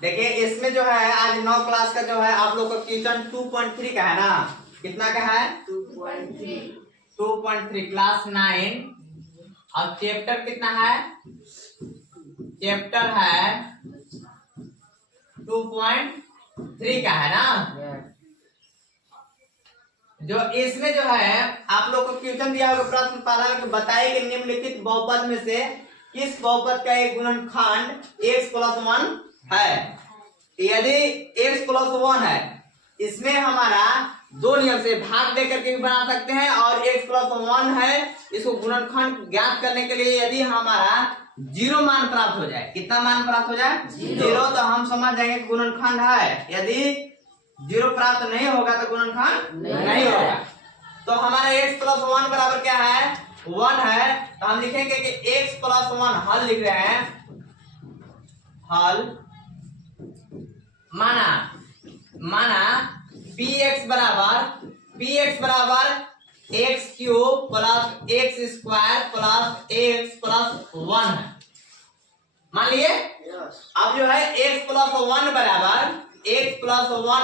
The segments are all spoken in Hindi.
देखिए इसमें जो है आज 9 क्लास का जो है आप लोग का क्वेश्चन 2.3 का है ना। कितना का है? 2.3 क्लास 9। और चैप्टर कितना है? चैप्टर है 2.3 का है ना। जो इसमें जो है आप लोग को क्वेश्चन दिया होगा प्रश्न पहला कि बताइए कि निम्नलिखित बहुपद में से किस बहुपद का एक गुणनखंड x+1 है। यदि x+1 है, इसमें हमारा दो नियम से भाग देकर के भी बना सकते हैं और x+1 है इसको गुणनखंड ज्ञात करने के लिए यदि हमारा 0 मान प्राप्त हो जाए। कितना मान प्राप्त हो जाए? 0, तो हम समझ जाएंगे कि गुणनखंड है। यदि 0 प्राप्त नहीं होगा तो गुणनखंड नहीं होगा। तो हमारा x+1 बराबर क्या है? 1 है। तो हम लिखेंगे कि x+1 हल लिख रहे हैं। हल माना px बराबर x³ plus x² plus x+1 है। मान लिए अब जो है x+1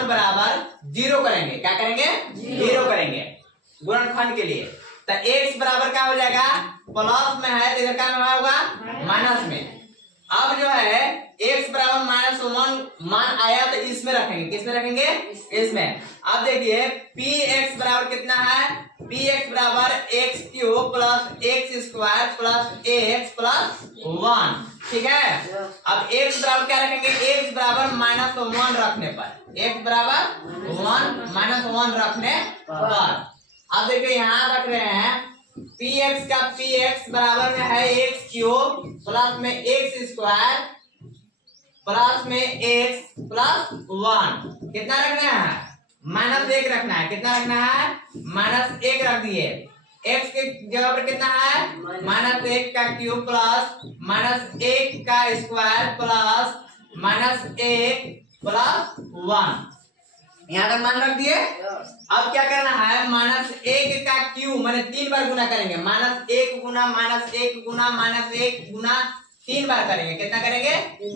बराबर 0 करेंगे। क्या करेंगे? 0 करेंगे गुणनखंड के लिए। तो x बराबर क्या हो जाएगा? प्लस में है तो इधर क्या में होगा? माइनस में। अब जो है x बराबर -1 मान आया तो इसमें रखेंगे। किसमें रखेंगे? इसमें। अब देखिए px बराबर कितना है? px बराबर x³ plus x² plus x+1। ठीक है। अब x बराबर क्या रखेंगे? x बराबर -1 रखने पर, x बराबर -1 रखने पर। अब देखिए यहाँ रख रहे हैं px का px बराबर में है x³ प्लस में x² प्लस में x+1। कितना रखना है? -1 रखना है। कितना रखना है? -1 रख दिए। x के जगह पर कितना है? -1 का क्यूब प्लस -1 का स्क्वायर प्लस -1+1। यहाँ तक मान रख दिए। अब क्या करना है? -1 का क्यूब माने 3 बार गुना करेंगे। -1 गुना -1 गुना -1 गुना 3 बार करेंगे। कितना करेंगे?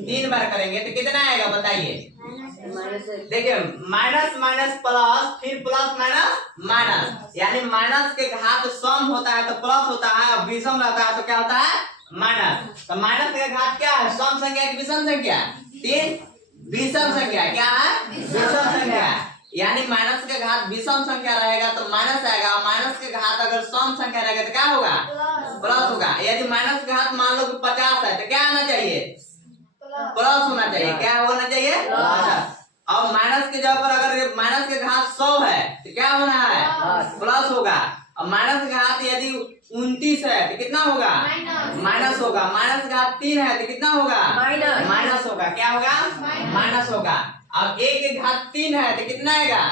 3 बार करेंगे तो कितना आएगा बताइए? देखिए माइनस माइनस प्लस फिर प्लस माइनस यानी माइनस के घात सम होता है तो प्लस होता है और विषम रहता है तो क्या होता है? माइनस। तो माइनस का घात क्या है? सम संख्या की विषम संख्या? 3 विषम संख्या क्या है? विषम संख्या। यानी माइनस के घात विषम संख्या रहेगा तो माइनस आएगा। माइनस के घात अगर सम संख्या रहेगा तो क्या होगा? प्लस होगा। यदि माइनस के घात मान लो कि 50 है तो क्या आना चाहिए? प्लस होना चाहिए। क्या होना चाहिए? प्लस। और माइनस के जगह पर अगर माइनस के घात 100 है तो क्या होना है? प्लस होगा। और माइनस का घात यदि 29 है तो कितना होगा? माइनस होगा। माइनस का घात 3 है तो कितना होगा? माइनस होगा। क्या होगा? माइनस होगा। अब 1 के घात 3 है तो कितना आएगा?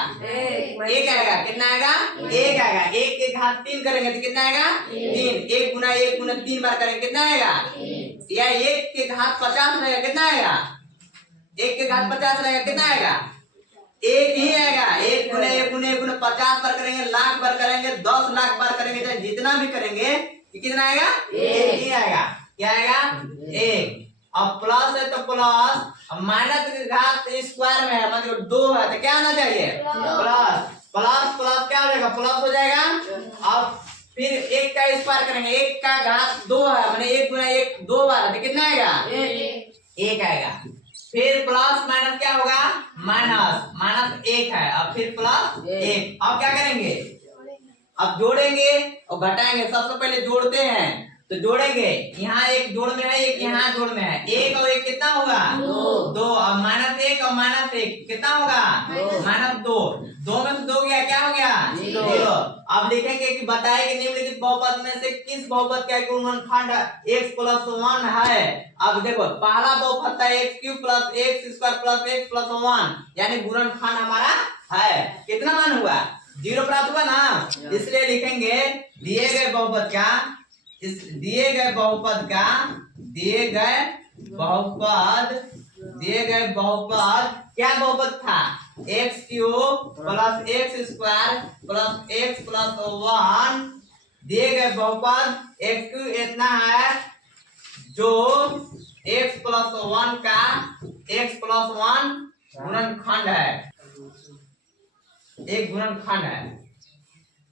1 आएगा। कितना आएगा? 1 आएगा। 1 के घात 3 करेंगे तो कितना आएगा? 3। 1 गुना 3 बार करेंगे कितना आएगा? या 1 के घात 50 रहेगा कितना आएगा? 1 के घात 50 रहेगा कितना आएगा? 1 ही आएगा। 1 गुना 50 बार करेंगे, लाख बार करेंगे, 10 लाख बार करेंगे, चाहे जितना भी करेंगे कितना आएगा? 1 ही आएगा। क्या आएगा? 1। अब प्लस है तो प्लस, अब माइनस के घात स्क्वायर में है मतलब 2 है तो क्या आना चाहिए? प्लस। प्लस प्लस क्या हो जाएगा? प्लस हो जाएगा। अब फिर 1 का स्क्वायर करेंगे, 1 का घात 2 है माने 1 गुना 1 2 बार है तो कितना आएगा? 1 आएगा। फिर प्लस माइनस क्या होगा? माइनस 1 है। अब फिर प्लस 1। अब क्या करेंगे? अब जोड़ेंगे और घटाएंगे। सबसे पहले जोड़ते हैं तो जोड़ेंगे। यहाँ 1 जोड़ में है, 1 यहाँ जोड़ में है। 1 और 1 कितना होगा? 2। अब -1 और -1 कितना होगा? -2। 2 में से 2 गया क्या हो गया? 0। अब लिखेंगे कि बताइए कि निम्नलिखित बहुपद में से किस बहुपद का गुणनखंड x+1 है। अब देखो पहला बहुपद था x³ plus x² plus x+1 यानी गुणनखंड हमारा है। कितना मान हुआ? 0 प्राप्त हुआ ना। इसलिए लिखेंगे दिए गए बहुपद क्या बहुपद था? x³ plus x² plus x+1 दिए गए बहुपद x³ इतना है जो x+1 का x प्लस 1 गुणनखंड है, एक गुणनखंड है,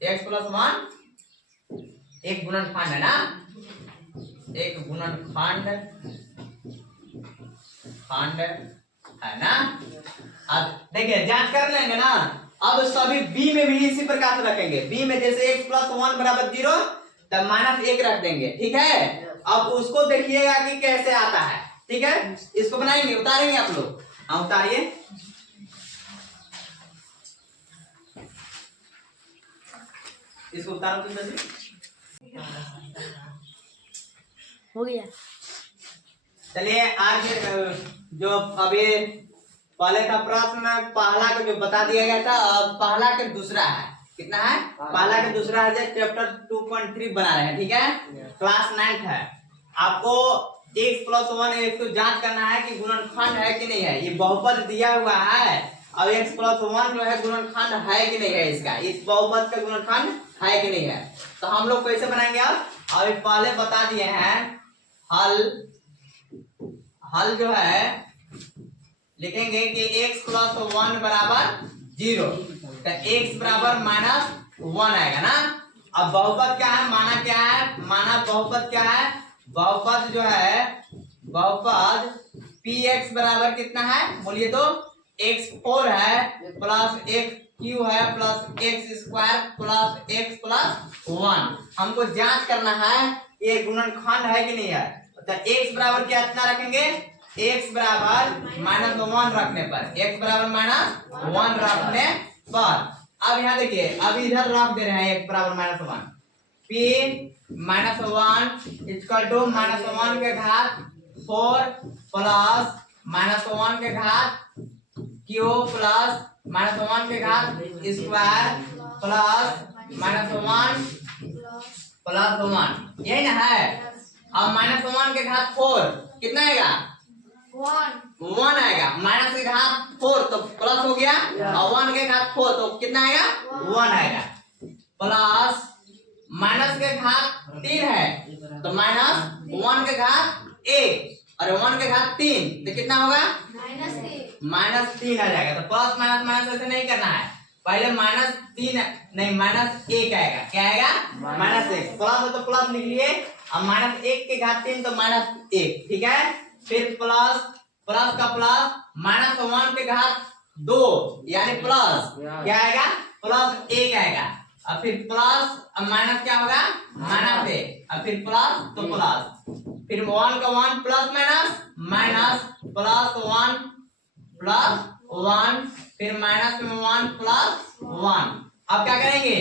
x प्लस 1 एक गुणनखंड है ना, एक गुणनखंड खंड है ना। अब देखिए जांच कर लेंगे ना। अब सभी b में भी इसी प्रकार से रखेंगे। b में जैसे x प्लस 1 बराबर 0 तब माइनस 1 रख देंगे, ठीक है। अब उसको देखिएगा कि कैसे आता है, ठीक है। इसको बनाएंगे, उतारेंगे आप लोग। हाँ उतारिए। इसको उतारो तुम जल्दी। हो गया। चलिए आज जो अभी पहले का प्रश्न पहला को जो बता दिया गया था, अब पहला के दूसरा है। कितना है? पहला के दूसरा है, चैप्टर 2.3 बना रहे हैं, ठीक है। क्लास 9th है। आपको x प्लस 1 इसको जांच करना है कि गुणनखंड है कि नहीं है। ये बहुपद दिया हुआ है, अब x प्लस 1 जो है गुणनखंड है कि नहीं है, इसका इस बहुपद का गुणनखंड है कि नहीं है। तो हम लोग कैसे बनाएंगे? अब अभी पहले बता दिए हैं। हल जो है लिखेंगे कि x प्लस 1 बराबर 0, तो x बराबर माइनस 1 आएगा ना। अब बहुपद क्या है, माना क्या है, माना बहुपद क्या है, बहुपद जो है बहुपद px बराबर कितना है बोलिए तो, x4 है प्लस xq है plus x square plus x plus 1। हमको जांच करना है ये गुणनखंड है कि नहीं है। तो x बराबर क्या इतना रखेंगे, x बराबर माइनस 1 रखने पर, x बराबर माइनस 1 रखने पर। अब यहाँ देखिए, अब इधर रख दे रहे हैं x बराबर minus 1, p minus 1 equal to minus 1 के घात 4 प्लस माइनस 1 के घात q प्लस माइनस 1 के घात स्क्वायर प्लस माइनस 1 प्लस 1, यही ना है। अब माइनस 1 के घात 4 कितना आएगा, 1 आएगा। माइनस के घात 4 तो प्लस हो गया, और 1 के घात 4 तो कितना आएगा, 1 आएगा। प्लस माइनस के घात 3 है तो माइनस 1 के घात 1 और 1 के घात 3 तो कितना होगा, माइनस 3 आ जाएगा। तो प्लस माइनस माइनस ऐसे नहीं करना है, पहले माइनस 3 नहीं माइनस 1 आएगा। क्या आएगा, माइनस 1। प्लस हो तो प्लस लिख लिए, अब माइनस 1 के घात 3 तो माइनस 1, ठीक है। फिर प्लस प्लस का प्लस माइनस 1 के घात 2 यानी प्लस क्या आएगा, प्लस 1 आएगा। अब फिर प्लस, अब माइनस क्या होगा, माइनस 1, अब फिर प्लस तो प्लस, फिर 1 का 1 plus minus minus plus 1 plus 1, फिर माइनस में 1 प्लस 1। अब क्या करेंगे,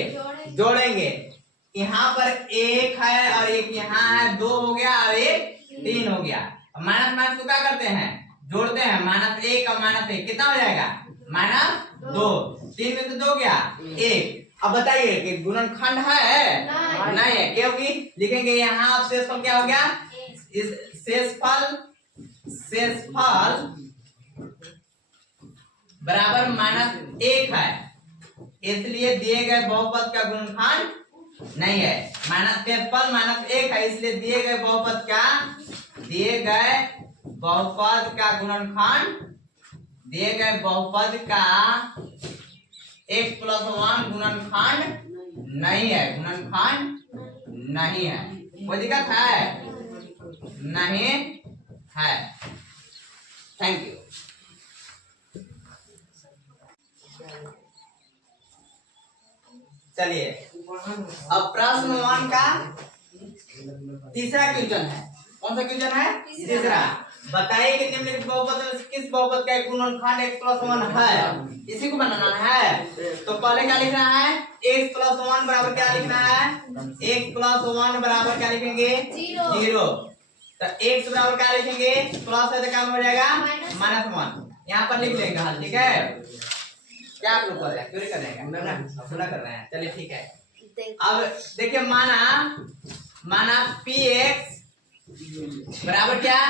जोड़ेंगे। यहाँ पर 1 है और 1 यहाँ है, 2 हो गया और 1 3 हो गया। माइनस माइनस को क्या करते हैं, जोड़ते हैं। माइनस 1 और माइनस 1 कितना हो जाएगा, माइनस 2। 3 में से 2 गया 1। अब बताइए कि गुणनखंड है, नहीं है, क्योंकि लिखेंगे यहाँ अब शेषफल क्या हो गया, इस शेषफल बराबर माइनस 1 है, इसलिए दिए गए बहुपद का गुणनखंड नहीं है। माइनस शेषफल माइनस 1 है, इसलिए दिए गए बहुपद का गुणनखंड, दिए गए बहुपद का x प्लस 1 गुणनखंड नहीं है, गुणनखंड नहीं है। कोई दिक्कत है, नहीं है। Thank you. चलिए अब प्रश्न 1 का तीसरा क्वेश्चन है। कौन सा क्वेश्चन है, तीसरा। बताइए कि निम्नलिखित बहुपद में किस बहुपद का गुणनखंड x प्लस 1 है, इसी को बनाना है। तो पहले क्या लिखना है, x प्लस 1 बराबर क्या लिखना है, x प्लस 1 बराबर क्या लिखेंगे, 0। तो x बराबर क्या लिखेंगे, प्लस है तो क्या हो जाएगा, माइनस 1। यहाँ पर लिख लेंगे हल, ठीक है। क्या आप लोग कर रहे हैं, क्यों कर रहे हैं, पूरा कर रहे हैं, चलिए ठीक है। अब देखिए माना px बराबर क्या,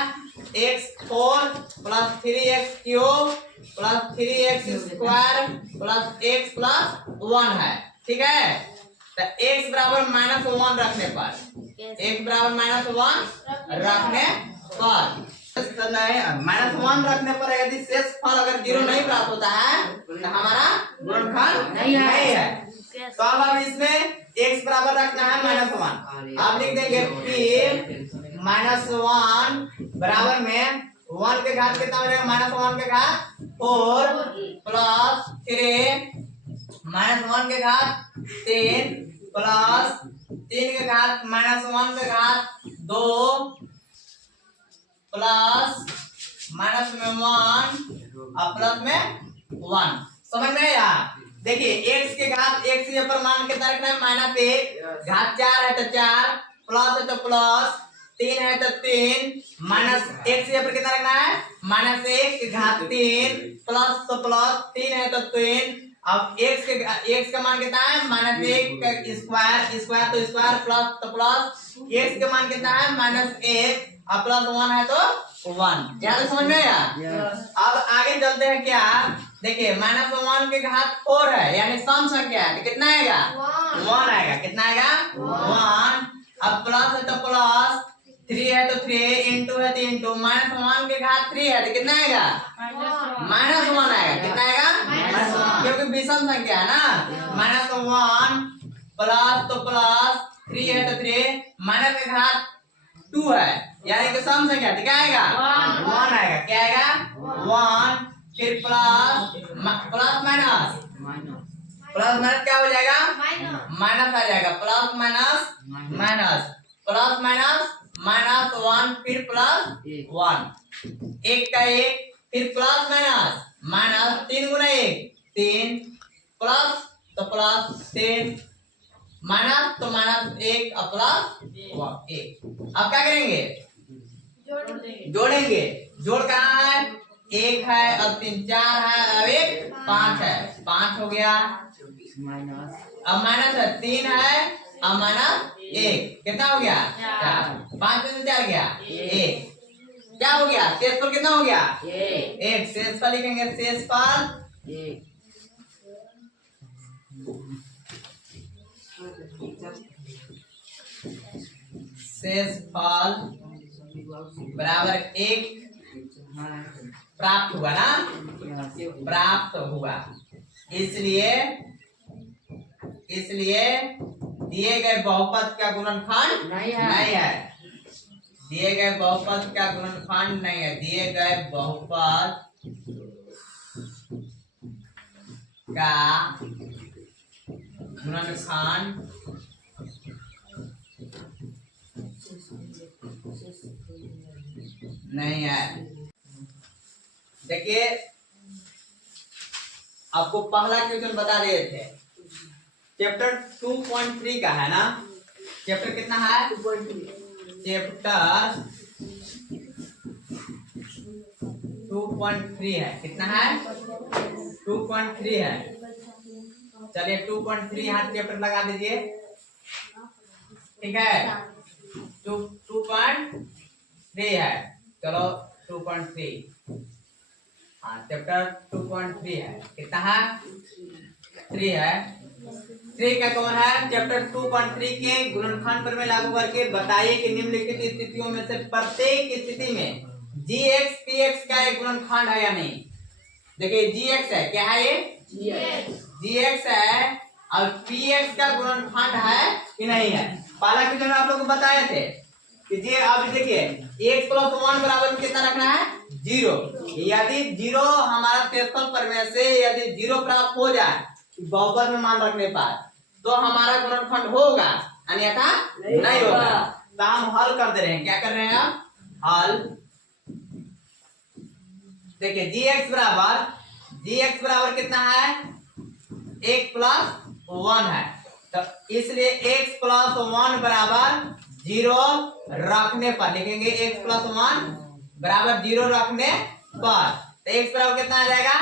x4 plus 3x cube plus 3x square plus x plus 1 है, ठीक है। तो x बराबर माइनस 1 रखने पर, x बराबर माइनस 1 रखने पर -1 रखने पर यदि शेषफल अगर 0 नहीं प्राप्त होता है तो हमारा गुणनखंड नहीं है। तो अब इसमें x बराबर रखना है -1। आप लिख देंगे फिर -1 बराबर में 1 के घात कितना हो जाएगा, -1 के घात 4 प्लस 3 -1 के घात 3 प्लस 3 के घात -1 के घात 2 प्लस माइनस में 1 और प्लस में 1। समझ में आया? देखिए x के घात x के ऊपर मान कितना रखना है, -1 घात 4 है तो 4 प्लस है तो प्लस 3 है तो 3 माइनस x के ऊपर कितना रखना है, -1 घात 3 प्लस तो प्लस 3 है तो 3। अब x का मान कितना है, -1 स्क्वायर स्क्वायर तो स्क्वायर प्लस तो प्लस x का मान कितना है, -1 और प्लस 1 है तो 1। याद समझ में आया? अब आगे चलते हैं। क्या देखिए -1 के घात 4 है यानी सम संख्या है तो कितना आएगा, 1 आएगा। कितना आएगा, 1। अब प्लस है तो प्लस 3 है तो 3 इंटू है तो इंटू -1 के घात 3 है तो कितना आएगा, -1 आएगा। कितना आएगा, क्योंकि विषम संख्या है ना। -1 प्लस तो प्लस 3 है तो 3 माइनस के घात 2 है यानी कि सम संख्या क्या आएगा, 1 आएगा। क्या आएगा, 1। फिर प्लस माइनस क्या हो जाएगा, माइनस आ जाएगा। प्लस माइनस -1 फिर प्लस 1 1 का 1 फिर प्लस माइनस 3 गुना 1 3 प्लस तो प्लस 3 माइनस तो -1 और प्लस 1। अब क्या करेंगे, जोड़ेंगे। जोड़ कहाँ है, 1 है और 3 4 है और 1 5 है, 5 हो गया। अब माइनस है 3 है और -1 कितना हो गया, 4। 5 में से 4 गया 1। क्या हो गया, शेषफल कितना हो गया, 1। शेषफल लिखेंगे, शेषफल बराबर 1 प्राप्त हुआ ना, प्राप्त हुआ। इसलिए दिए गए बहुपद का गुणनखंड नहीं है। दिए गए बहुपद का गुणनखंड नहीं है। दिए गए बहुपद का गुणनखंड नहीं है। देखिए आपको पहला क्वेश्चन बता रहे थे, चैप्टर 2.3 का है ना। चैप्टर कितना है, 2.3। चैप्टर 2.3 है। कितना है, 2.3 है। चलिए 2.3 यहाँ चैप्टर लगा दीजिए, ठीक है। 2.3 है, चलो 2.3 हाँ चैप्टर 2.3 है। कितना है, 3 है। 3 का कौन है, चैप्टर 2.3 के गुणनखंड प्रमेय लागू करके बताइए कि निम्नलिखित स्थितियों में से प्रत्येक स्थिति में gx px का एक गुणनखंड है या नहीं। देखिए gx है, क्या है ये, gx है और px का गुणनखंड है कि नहीं है। पहला क्वेश्चन आप लोग को बताए थे कि जी अब देखिए x + 1 बराबर कितना रखना है, 0। यदि 0 हमारा शेषफल प्रमेय से यदि 0 प्राप्त हो जाए बहुपद में मान रखने पर तो हमारा गुणनखंड होगा, अन्यथा नहीं होगा। तो हम हल कर दे रहे हैं। क्या कर रहे हैं आप, हल। देखिए gx बराबर कितना है, 1 + 1 है। तो इसलिए x + 1 बराबर 0 रखने पर लिखेंगे, x + 1 बराबर 0 रखने पर तो x बराबर कितना आ जाएगा,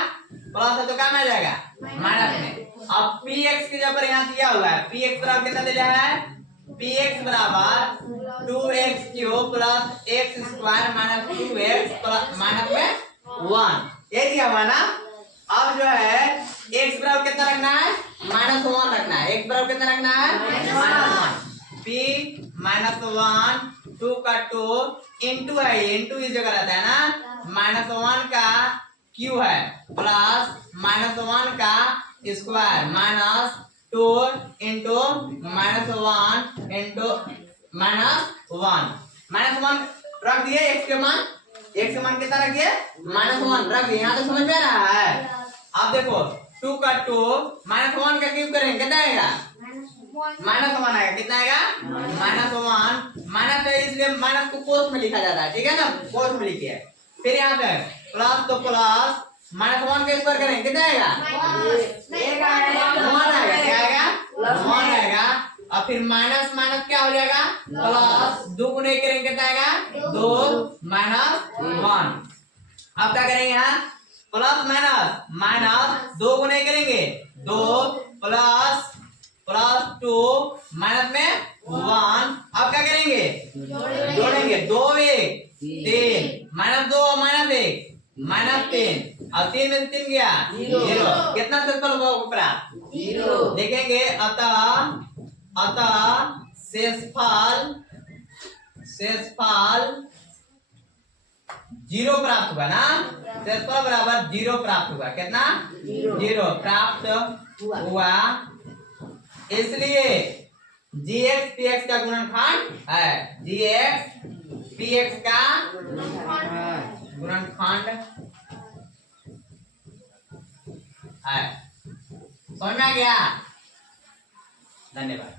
प्लस है तो क्या आ जाएगा, माइनस में। अब px के जगह पर यहाँ दिया हुआ है, px बराबर कितना दिया है, px बराबर 2x³ + x² - 2x माइनस में 1 ये दिया हुआ ना। अब जो है x बराबर कितना रखना है, -1 रखना है। x बराबर कितना रखना है, -1। p - 1 2 का 2 इंटू है, इंटू इस जगह रहता है ना, -1 का क्यू है प्लस -1 का स्क्वायर माइनस 2 इंटू -1 इंटू -1 रख दिए, x के मान कितना रख दिए, -1 रख दिए। यहाँ तक समझ में आ रहा है? अब देखो 2 का 2 -1 का क्यूब करेंगे कितना आएगा, -1 आएगा। कितना आएगा, -1 माइनस है इसलिए माइनस को कोस में लिखा जाता है, ठीक है ना, कोस में लिखिए। फिर यहाँ पे प्लस तो प्लस -1 का स्क्वायर करेंगे कितना आएगा, 1 आएगा। क्या आएगा, 1 आएगा। और फिर माइनस माइनस क्या हो जाएगा, प्लस 2 गुने करेंगे कितना आएगा, 2 -1। अब क्या करेंगे यहाँ, प्लस माइनस 2 गुने करेंगे 2 प्लस 2 माइनस में 1। अब क्या करेंगे, जोड़ेंगे 2 1 3 -2 -1 -3 और 3 में 3 गया 0। कितना शेषफल होगा, 0। देखेंगे अतः शेषफल 0 प्राप्त हुआ ना, शेषफल बराबर 0 प्राप्त हुआ। कितना, 0 प्राप्त हुआ। इसलिए gx px का गुणनखंड है, gx px का गुणनखंड है। समझ में आ गया? धन्यवाद।